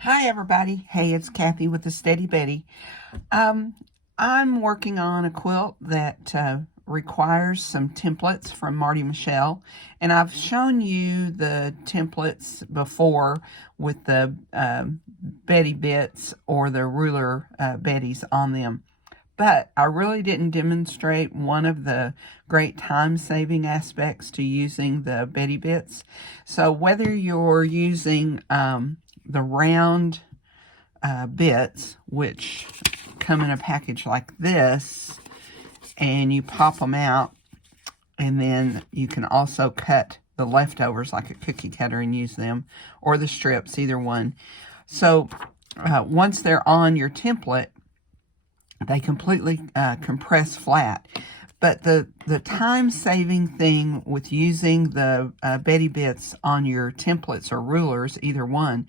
Hi everybody. Hey, it's Kathy with the Steady Betty. I'm working on a quilt that requires some templates from Marty Michelle, and I've shown you the templates before with the Betty bits or the ruler Betties on them. But I really didn't demonstrate one of the great time-saving aspects to using the Betty bits. So whether you're using the round bits, which come in a package like this, and you pop them out, and then you can also cut the leftovers like a cookie cutter and use them, or the strips, either one. So once they're on your template, they completely compress flat. But the time-saving thing with using the Betty bits on your templates or rulers, either one,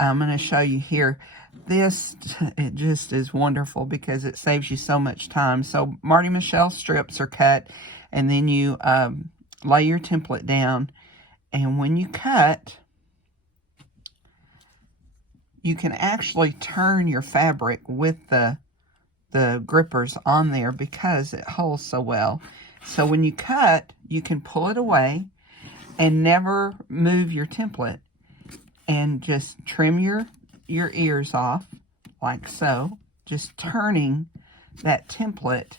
I'm going to show you here. This, it just is wonderful because it saves you so much time. So Marty Michelle strips are cut, and then you lay your template down, and when you cut, you can actually turn your fabric with the grippers on there because it holds so well. So when you cut, you can pull it away and never move your template, and just trim your ears off like so, just turning that template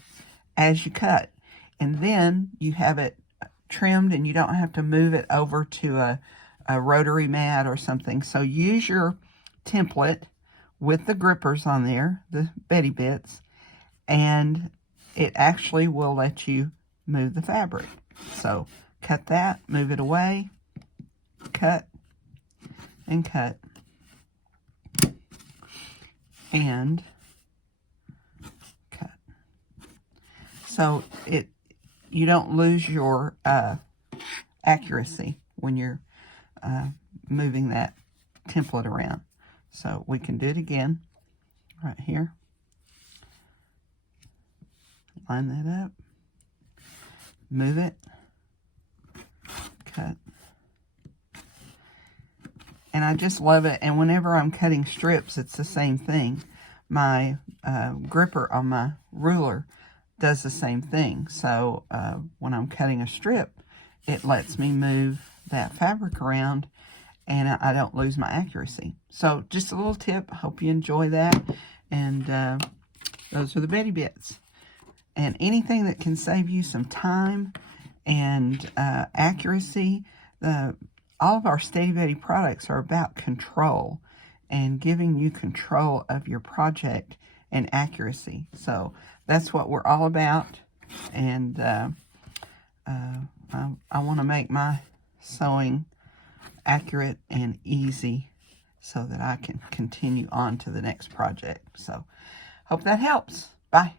as you cut. And then you have it trimmed and you don't have to move it over to a rotary mat or something. So use your template with the grippers on there, the Betty bits, and it actually will let you move the fabric. So cut that, move it away, cut, and cut, and cut. So you don't lose your accuracy when you're moving that template around. So we can do it again right here. Line that up, move it, cut. And I just love it. And whenever I'm cutting strips, it's the same thing. My gripper on my ruler does the same thing. So when I'm cutting a strip, it lets me move that fabric around, and I don't lose my accuracy. So just a little tip. Hope you enjoy that. And those are the Betty bits. And anything that can save you some time and accuracy, all of our Steady Betty products are about control and giving you control of your project and accuracy. So that's what we're all about. And I want to make my sewing accurate and easy so that I can continue on to the next project. So hope that helps. Bye.